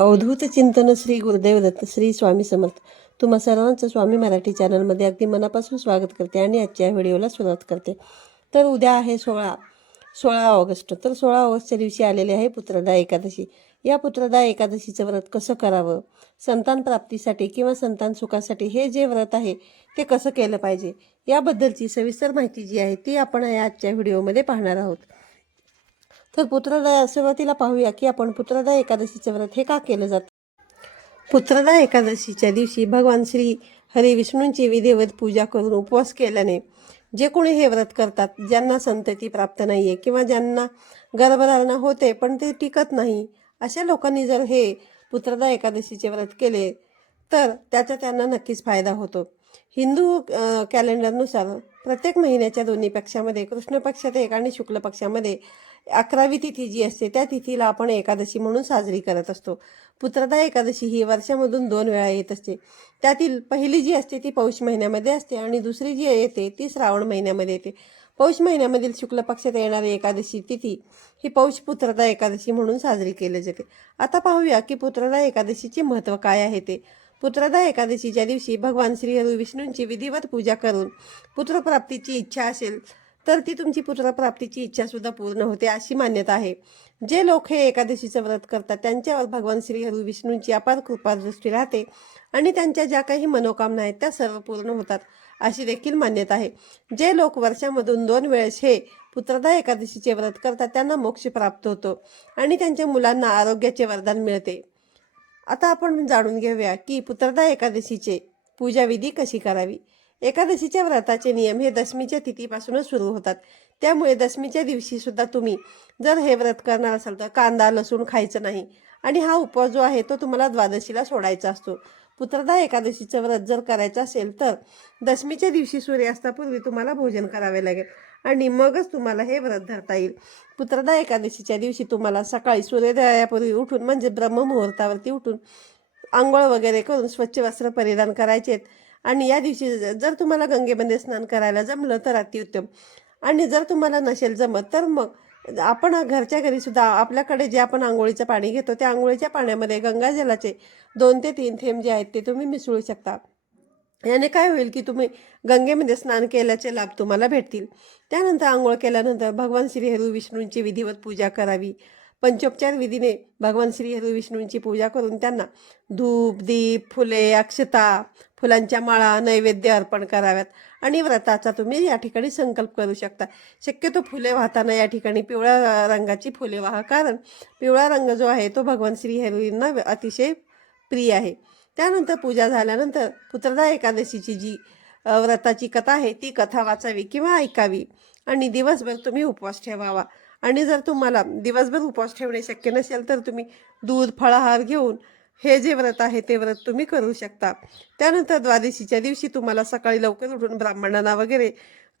अवधूत चिंतन श्री गुरुदेव दत्त श्री स्वामी समर्थ. तुम्हा सर्वांचं स्वामी मराठी चॅनलमध्ये अगदी मनापासून स्वागत करते आणि आजच्या व्हिडिओला सुरुवात करते. तर उद्या आहे सोळा सोळा ऑगस्ट. तर सोळा ऑगस्टच्या दिवशी आलेले आहे पुत्रदा एकादशी. या पुत्रदा एकादशीचं व्रत कसं करावं? संतान प्राप्तीसाठी किंवा संतान सुखासाठी हे जे व्रत आहे ते कसं केलं पाहिजे? याबद्दलची सविस्तर माहिती जी आहे ती आपण या आजच्या व्हिडिओमध्ये पाहणार आहोत. तर पुत्रदा सुरुवातीला पाहूया की आपण पुत्रदा एकादशीचे व्रत हे का केलं जातं? पुत्रदा एकादशीच्या दिवशी भगवान श्री हरी विष्णूंची विधिवत पूजा करून उपवास केल्याने जे कोणी हे व्रत करतात ज्यांना संतती प्राप्त नाही आहे किंवा ज्यांना गर्भधारणा होते पण ते टिकत नाही अशा लोकांनी जर हे पुत्रदा एकादशीचे व्रत केले तर त्याचा त्यांना नक्कीच फायदा होतो. हिंदू कॅलेंडरनुसार प्रत्येक महिन्याच्या दोन्ही पक्षामध्ये कृष्ण पक्षात एक आणि शुक्ल पक्षामध्ये अकरावी तिथी जी असते त्या तिथीला आपण एकादशी म्हणून साजरी करत असतो. पुत्रदा एकादशी ही वर्षामधून दोन वेळा येत असते. त्यातील पहिली जी असते ती पौष महिन्यामध्ये असते आणि दुसरी जी येते ती श्रावण महिन्यामध्ये येते. पौष महिन्यामधील शुक्ल पक्षात येणारी एकादशी तिथी ही पौष पुत्रदा एकादशी म्हणून साजरी केली जाते. आता पाहूया की पुत्रदा एकादशीचे महत्त्व काय आहे ते. पुत्रदा एकादशीच्या दिवशी भगवान श्री विष्णूंची विधिवत पूजा करून पुत्रप्राप्तीची इच्छा असेल तर ती तुमची पुत्रप्राप्तीची इच्छासुद्धा पूर्ण होते अशी मान्यता आहे. जे लोक हे एकादशीचं व्रत करतात त्यांच्यावर भगवान श्री हरी विष्णूंची अपार कृपा दृष्टी राहते आणि त्यांच्या ज्या काही मनोकामना आहेत त्या सर्व पूर्ण होतात अशी देखील मान्यता आहे. जे लोक वर्षामधून दोन वेळेस हे पुत्रदा एकादशीचे व्रत करतात त्यांना मोक्ष प्राप्त होतो आणि त्यांच्या मुलांना आरोग्याचे वरदान मिळते. आता आपण जाणून घेऊया की पुत्रदा एकादशीचे पूजाविधी कशी करावी? एकादशीच्या व्रताचे नियम हे दशमीच्या तिथीपासूनच सुरू होतात. त्यामुळे दशमीच्या दिवशी सुद्धा तुम्ही जर हे व्रत करणार असाल तर कांदा लसूण खायचं नाही. आणि हा उपवास जो आहे तो तुम्हाला द्वादशीला सोडायचा असतो. पुत्रदा एकादशीचं व्रत जर करायचं असेल तर दशमीच्या दिवशी सूर्यास्तापूर्वी तुम्हाला भोजन करावे लागेल. आणि मगच तुम्हाला हे व्रत धरता येईल. पुत्रदा एकादशीच्या दिवशी तुम्हाला सकाळी सूर्योदयापूर्वी उठून म्हणजे ब्रह्ममुहूर्तावरती उठून आंघोळ वगैरे करून स्वच्छ वस्त्र परिधान करायचे आहेत आणि या दिवशी जर तुम्हाला गंगेमध्ये स्नान करायला जमलं तर अतिउत्तम. आणि जर तुम्हाला नसेल जमत तर मग आपण घरच्या घरी सुद्धा आपल्याकडे जे आपण आंघोळीचं पाणी घेतो त्या आंघोळीच्या पाण्यामध्ये गंगाजलाचे दोन ते तीन थेंब जे आहेत ते तुम्ही मिसळू शकता. याने काय होईल की तुम्ही गंगेमध्ये स्नान केल्याचे लाभ तुम्हाला भेटतील. त्यानंतर आंघोळ केल्यानंतर भगवान श्री हरी विष्णूंची विधिवत पूजा करावी. पंचोपचार विधीने भगवान श्री हरी विष्णूंची पूजा करून त्यांना धूप दीप फुले अक्षता फुलांच्या माळा नैवेद्य अर्पण कराव्यात. आणि व्रताचा तुम्ही या ठिकाणी संकल्प करू शकता. शक्यतो फुले वाहताना या ठिकाणी पिवळ्या रंगाची फुले वाहा. कारण पिवळा रंग जो आहे तो भगवान श्री हरींना अतिशय प्रिय आहे. त्यानंतर पूजा झाल्यानंतर पुत्रदा एकादशीची जी व्रताची कथा आहे ती कथा वाचावी किंवा ऐकावी. आणि दिवसभर तुम्ही उपवास ठेवावा. आणि जर तुम्हाला दिवसभर उपवास ठेवणे शक्य नसेल तर तुम्ही दूध फळाहार घेऊन हे जे व्रत आहे ते व्रत तुम्ही करू शकता. त्यानंतर द्वादशीच्या दिवशी तुम्हाला सकाळी लवकर उठून ब्राह्मणांना वगैरे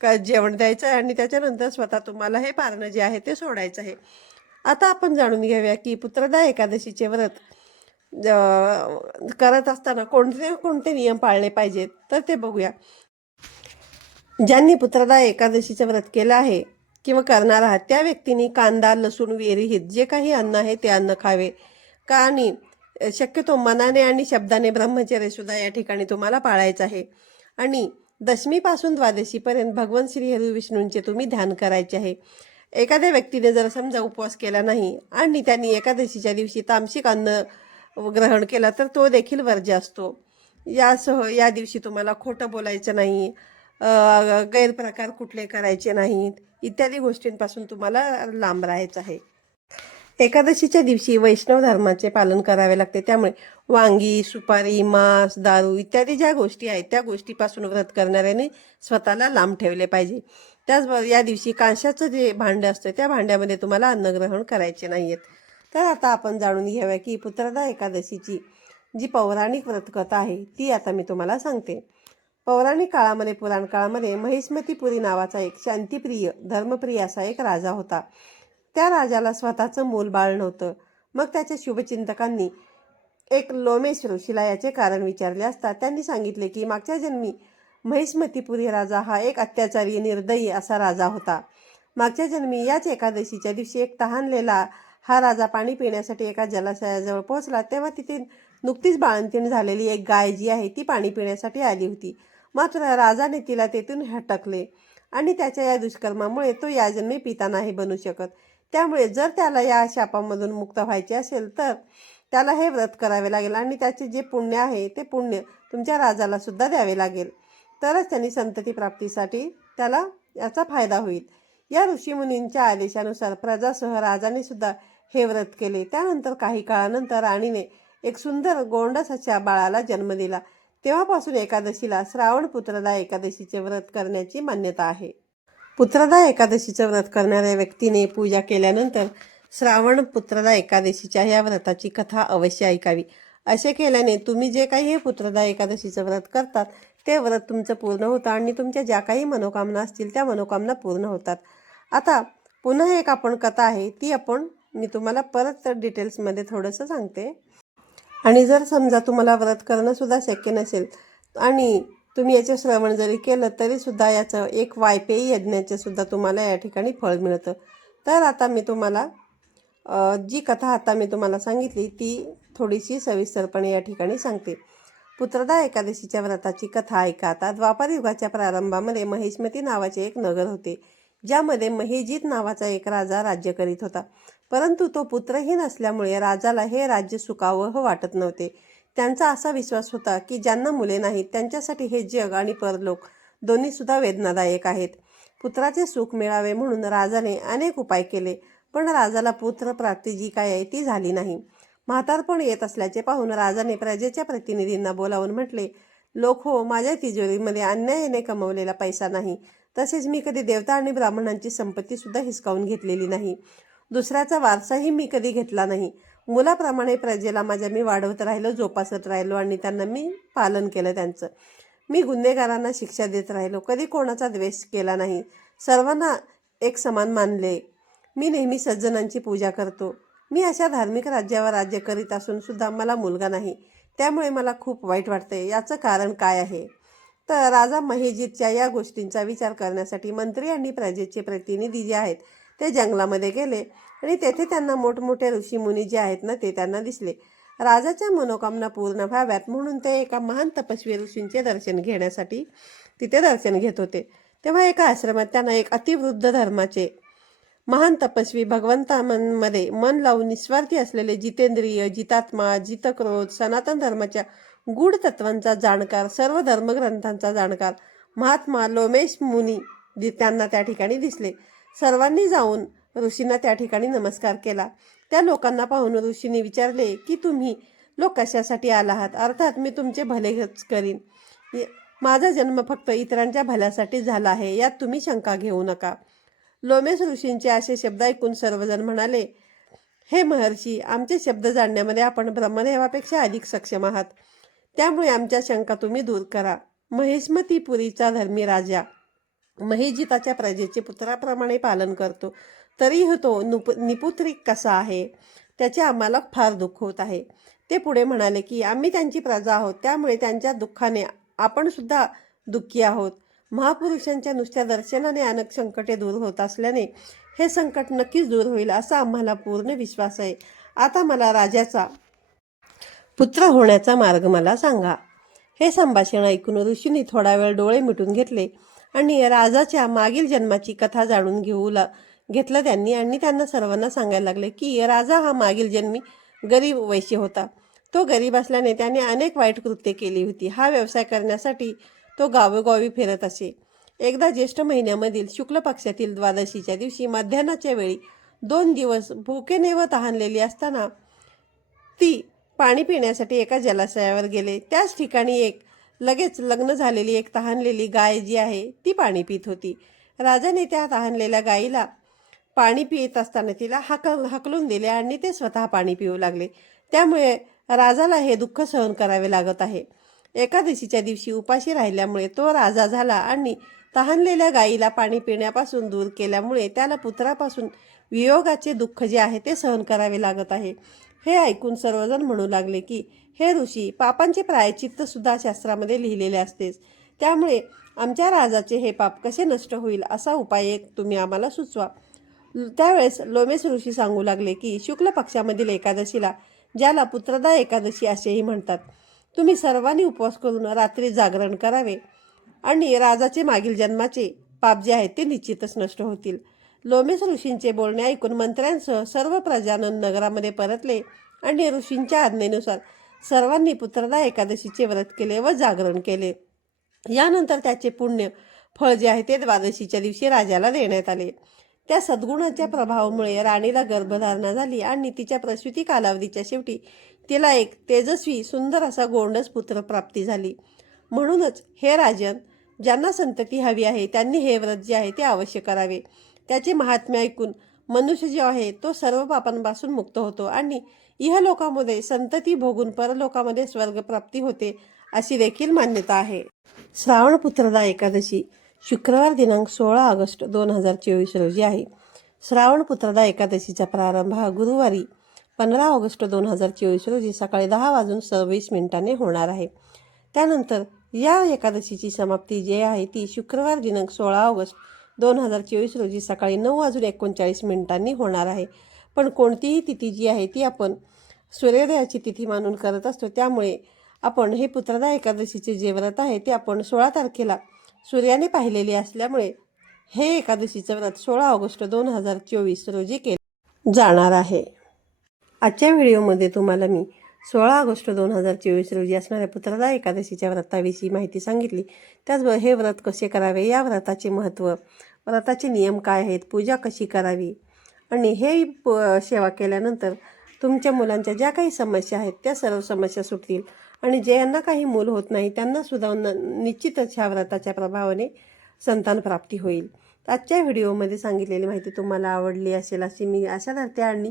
का जेवण द्यायचं आहे आणि त्याच्यानंतर स्वतः तुम्हाला हे पारणं जे आहे ते सोडायचं आहे. आता आपण जाणून घेऊया की पुत्रदा एकादशीचे व्रत करत असताना कोणते कोणते नियम पाळले पाहिजेत तर ते बघूया. ज्यांनी पुत्रदा एकादशीचं व्रत केलं आहे किंवा करणार आहात त्या व्यक्तीने कांदा लसूण विरहित जे काही अन्न आहे ते अन्न खावे. का आणि शक्यतो मनाने आणि शब्दाने ब्रह्मचर्यसुद्धा या ठिकाणी तुम्हाला पाळायचं आहे. आणि दशमीपासून द्वादशीपर्यंत भगवान श्री हरी विष्णूंचे तुम्ही ध्यान करायचे आहे. एखाद्या व्यक्तीने जर समजा उपवास केला नाही आणि त्यांनी एकादशीच्या दिवशी तामसिक अन्न ग्रहण केला तर तो देखील वर्ज्य असतो. यासह या दिवशी तुम्हाला खोटं बोलायचं नाही. गैरप्रकार कुठले करायचे नाहीत इत्यादी गोष्टींपासून तुम्हाला लांब राहायचं आहे. एकादशीच्या दिवशी वैष्णव धर्माचे पालन करावे लागते. त्यामुळे वांगी सुपारी मांस दारू इत्यादी ज्या गोष्टी आहेत त्या गोष्टीपासून व्रत करणाऱ्याने स्वतःला लांब ठेवले पाहिजे. त्याचबरोबर या दिवशी कांशाचं जे भांडं असतं त्या भांड्यामध्ये तुम्हाला अन्नग्रहण करायचे नाही आहेत तर आता आपण जाणून घ्याव्या की पुत्रदा एकादशीची जी पौराणिक व्रतकथा आहे ती आता मी तुम्हाला सांगते. पौराणिक काळामध्ये पुराण काळामध्ये महिष्मतीपुरी नावाचा एक शांतिप्रिय धर्मप्रिय असा एक राजा होता. त्या राजाला स्वतःचं मूल बाळ नव्हतं. मग त्याच्या शुभचिंतकांनी एक लोमेश ऋषीला याचे कारण विचारले असता त्यांनी सांगितले की मागच्या जन्मी महिष्मतीपुरी राजा हा एक अत्याचारी निर्दयी असा राजा होता. मागच्या जन्मी याच एकादशीच्या दिवशी एक तहानलेला हा राजा पाणी पिण्यासाठी एका जलाशयाजवळ पोहोचला. तेव्हा तिथे नुकतीच बाळंतीण झालेली एक गाय जी आहे ती पाणी पिण्यासाठी आली होती. मात्र राजाने तिला तेथून हटकले आणि त्याच्या या दुष्कर्मामुळे तो याजन्मी पिता नाही बनू शकत. त्यामुळे जर त्याला या शापामधून मुक्त व्हायचे असेल तर त्याला हे व्रत करावे लागेल आणि त्याचे जे पुण्य आहे ते पुण्य तुमच्या राजाला सुद्धा द्यावे लागेल. तरच त्यांनी संतती प्राप्तीसाठी त्याला याचा फायदा होईल. या ऋषीमुनींच्या आदेशानुसार प्रजासह राजाने सुद्धा हे व्रत केले. त्यानंतर काही काळानंतर राणीने एक सुंदर गोंडस अशा बाळाला जन्म दिला. तेव्हापासून एकादशीला श्रावण पुत्रदा एकादशीचे व्रत करण्याची मान्यता आहे. पुत्रदा एकादशीचं व्रत करणाऱ्या व्यक्तीने पूजा केल्यानंतर श्रावण पुत्रदा एकादशीच्या या व्रताची कथा अवश्य ऐकावी. असे केल्याने तुम्ही जे काही हे पुत्रदा एकादशीचं व्रत करतात ते व्रत तुमचं पूर्ण होतं आणि तुमच्या ज्या काही मनोकामना असतील त्या मनोकामना पूर्ण होतात. आता पुन्हा एक आपण कथा आहे ती आपण मी तुम्हाला परत डिटेल्समध्ये थोडंसं सांगते. आणि जर समजा तुम्हाला व्रत करणं सुद्धा शक्य नसेल आणि तुम्ही याचे श्रवण जरी केलं तरी सुद्धा याचं एक वायपेयी यज्ञाचे सुद्धा तुम्हाला या ठिकाणी फळ मिळतं. तर आता मी तुम्हाला जी कथा आता मी तुम्हाला सांगितली ती थोडीशी सविस्तरपणे या ठिकाणी सांगते. पुत्रदा एकादशीच्या व्रताची कथा ऐका आता. द्वापार युगाच्या प्रारंभामध्ये महिष्मती नावाचे एक नगर होते. ज्यामध्ये महेजित नावाचा एक राजा राज्य करीत होता. परंतु तो पुत्रहीन असल्यामुळे राजाला हे राज्य सुखावह वाटत नव्हते. त्यांचा असा विश्वास होता की ज्यांना मुले नाहीत त्यांच्यासाठी हे जग आणि परलोक दोन्ही सुद्धा वेदनादायक आहेत. पुत्राचे सुख मिळावे म्हणून राजाने अनेक उपाय केले पण राजाला पुत्र प्राप्ती जी काय आहे ती झाली नाही. म्हातारपण येत असल्याचे पाहून राजाने प्रजेच्या प्रतिनिधींना बोलावून म्हटले लोक हो माझ्या तिजोरीमध्ये अन्यायाने कमवलेला पैसा नाही. तसेच मी कधी देवता आणि ब्राह्मणांची संपत्ती सुद्धा हिसकावून घेतलेली नाही. दुसऱ्याचा वारसाही मी कधी घेतला नाही. मुलाप्रमाणे प्रजेला माझ्या मी वाढवत राहिलो जोपासत राहिलो आणि त्यांना मी पालन केलं त्यांचं. मी गुन्हेगारांना शिक्षा देत राहिलो. कधी कोणाचा द्वेष केला नाही. सर्वांना एक समान मानले. मी नेहमी सज्जनांची पूजा करतो. मी अशा धार्मिक राज्यावर राज्य करीत असून सुद्धा मला मुलगा नाही. त्यामुळे मला खूप वाईट वाटते याचं कारण काय आहे? तर राजा महेजितच्या या गोष्टींचा विचार करण्यासाठी मंत्री आणि प्रजेचे प्रतिनिधी जे आहेत ते जंगलामध्ये गेले आणि तेथे त्यांना मोठमोठे ऋषीमुनी जे आहेत ना ते त्यांना दिसले. राजाच्या मनोकामना पूर्ण व्हाव्यात म्हणून ते एका महान तपस्वी ऋषींचे दर्शन घेण्यासाठी तिथे दर्शन घेत होते. तेव्हा एका आश्रमात त्यांना एक अतिवृद्ध धर्माचे महान तपस्वी भगवंतामध्ये मन लावून निस्वार्थी असलेले जितेंद्रिय जितात्मा जितक्रोध सनातन धर्माच्या गूढ तत्वांचा जाणकार सर्व धर्मग्रंथांचा जाणकार महात्मा लोमेश मुनी त्यांना त्या ठिकाणी दिसले. सर्वांनी जाऊन ऋषींना त्या ठिकाणी नमस्कार केला. त्या लोकांना पाहून ऋषींनी विचारले की तुम्ही लोक कशासाठी आला आहात. अर्थात मी तुमचे भलेच करीन. माझा जन्म फक्त इतरांच्या भल्यासाठी झाला आहे. यात तुम्ही शंका घेऊ नका. लोमेश ऋषींचे असे शब्द ऐकून सर्वजण म्हणाले हे महर्षी आमचे शब्द जाणण्यामध्ये आपण ब्रह्मदेवापेक्षा अधिक सक्षम आहात. त्यामुळे आमच्या शंका तुम्ही दूर करा. महेशमतीपुरीचा धर्मी राजा. महेजिताच्या प्रजेचे पुत्राप्रमाणे पालन करतो. तरीही तो नुप निपुत्रिक कसा आहे? त्याचे आम्हाला फार दुःख होत आहे. ते पुढे म्हणाले की आम्ही त्यांची प्रजा आहोत. त्यामुळे त्यांच्या दुःखाने आपण सुद्धा दुःखी आहोत. महापुरुषांच्या नुसत्या दर्शनाने अनेक संकटे दूर होत असल्याने हे संकट नक्कीच दूर होईल असा आम्हाला पूर्ण विश्वास आहे. आता मला राजाचा पुत्र होण्याचा मार्ग मला सांगा. हे संभाषण ऐकून ऋषींनी थोडा वेळ डोळे मिटून घेतले आणि राजाच्या मागील जन्माची कथा जाणून घेऊ ला घेतलं त्यांनी आणि त्यांना सर्वांना सांगायला लागले की राजा हा मागील जन्मी गरीब वैश्य होता. तो गरीब असल्याने त्याने अनेक वाईट कृत्ये केली होती. हा व्यवसाय करण्यासाठी तो गावोगावी फिरत असे. एकदा ज्येष्ठ महिन्यामधील शुक्ल पक्षातील द्वादशीच्या दिवशी मध्यान्हाच्या वेळी दोन दिवस भुकेने व तहानलेली असताना ती पाणी पिण्यासाठी एका जलाशयावर गेले. त्याच ठिकाणी एक लगेच लग्न झालेली एक तहानलेली गाय जी आहे ती पाणी पित होती. राजाने त्या तहानलेल्या गायीला पाणी पित असताना तिला हकल हकलून दिले आणि ते स्वतः पाणी पिऊ लागले. त्यामुळे राजाला हे दुःख सहन करावे लागत आहे. एकादशीच्या दिवशी उपाशी राहिल्यामुळे तो राजा झाला आणि तहानलेल्या गायीला पाणी पिण्यापासून दूर केल्यामुळे त्याला पुत्रापासून वियोगाचे दुःख जे आहे ते सहन करावे लागत आहे. हे ऐकून सर्वजण म्हणू लागले की हे ऋषी पापांचे प्रायचित्त सुद्धा शास्त्रामध्ये लिहिलेले असतेच. त्यामुळे आमच्या राजाचे हे पाप कसे नष्ट होईल असा उपाय एक तुम्ही आम्हाला सुचवा. त्यावेळेस लोमेश ऋषी सांगू लागले की शुक्ल पक्षामधील एकादशीला ज्याला पुत्रदा एकादशी असेही म्हणतात तुम्ही सर्वांनी उपवास करून रात्री जागरण करावे. आणि राजाचे मागील जन्माचे पाप जे आहेत ते निश्चितच नष्ट होतील. लोमेस ऋषींचे बोलणे ऐकून मंत्र्यांसह सर्व प्रजानन नगरामध्ये परतले आणि ऋषींच्या आज्ञेनुसार सर्वांनी पुत्रदा एकादशीचे व्रत केले व जागरण केले. यानंतर त्याचे पुण्य फळ जे आहे ते द्वादशीच्या दिवशी राजाला देण्यात आले. त्या सद्गुणाच्या प्रभावामुळे राणीला गर्भधारणा झाली आणि तिच्या प्रसूती कालावधीच्या शेवटी तिला एक तेजस्वी सुंदर असा गोंडस पुत्र प्राप्ती झाली. म्हणूनच हे राजन ज्यांना संतती हवी आहे त्यांनी हे व्रत जे आहे ते अवश्य करावे. त्याचे महात्म्य ऐकून मनुष्य जो आहे तो सर्व पापांपासून मुक्त होतो आणि इहलोकामध्ये संतती भोगून परलोकामध्ये स्वर्गप्राप्ती होते अशी देखील मान्यता आहे. श्रावणपुत्रदा एकादशी शुक्रवार दिनांक सोळा ऑगस्ट दोन हजार चोवीस रोजी आहे. श्रावणपुत्रदा एकादशीचा प्रारंभ हा गुरुवारी पंधरा ऑगस्ट दोन हजार चोवीस रोजी सकाळी दहा वाजून सव्वीस मिनिटांनी होणार आहे. त्यानंतर या एकादशीची समाप्ती जी आहे ती शुक्रवार दिनांक सोळा ऑगस्ट दोन हजार चोवीस रोजी सकाळी नऊ वाजून एकोणचाळीस मिनिटांनी होणार आहे. पण कोणतीही तिथी जी आहे ती आपण सूर्योदयाची तिथी मानून करत असतो. त्यामुळे आपण हे पुत्रदा एकादशीचे जे व्रत आहे ते आपण सोळा तारखेला सूर्याने पाहिलेले असल्यामुळे हे एकादशीचं व्रत सोळा ऑगस्ट दोन हजार चोवीस रोजी केले जाणार आहे. आजच्या व्हिडिओमध्ये तुम्हाला मी सोळा ऑगस्ट दोन हजार चोवीस रोजी असणाऱ्या पुत्राला एकादशीच्या व्रताविषयी माहिती सांगितली. त्याचबरोबर हे व्रत कसे करावे? या व्रताचे महत्त्व व्रताचे नियम काय आहेत? पूजा कशी करावी? आणि हे प- सेवा केल्यानंतर तुमच्या मुलांच्या ज्या काही समस्या आहेत त्या सर्व समस्या सुटतील. आणि जे यांना काही मूल होत नाही त्यांना सुद्धा न निश्चितच ह्या व्रताच्या प्रभावाने संतान प्राप्ती होईल. आजच्या व्हिडिओमध्ये सांगितलेली माहिती तुम्हाला आवडली असेल अशी मी आशा धरते आणि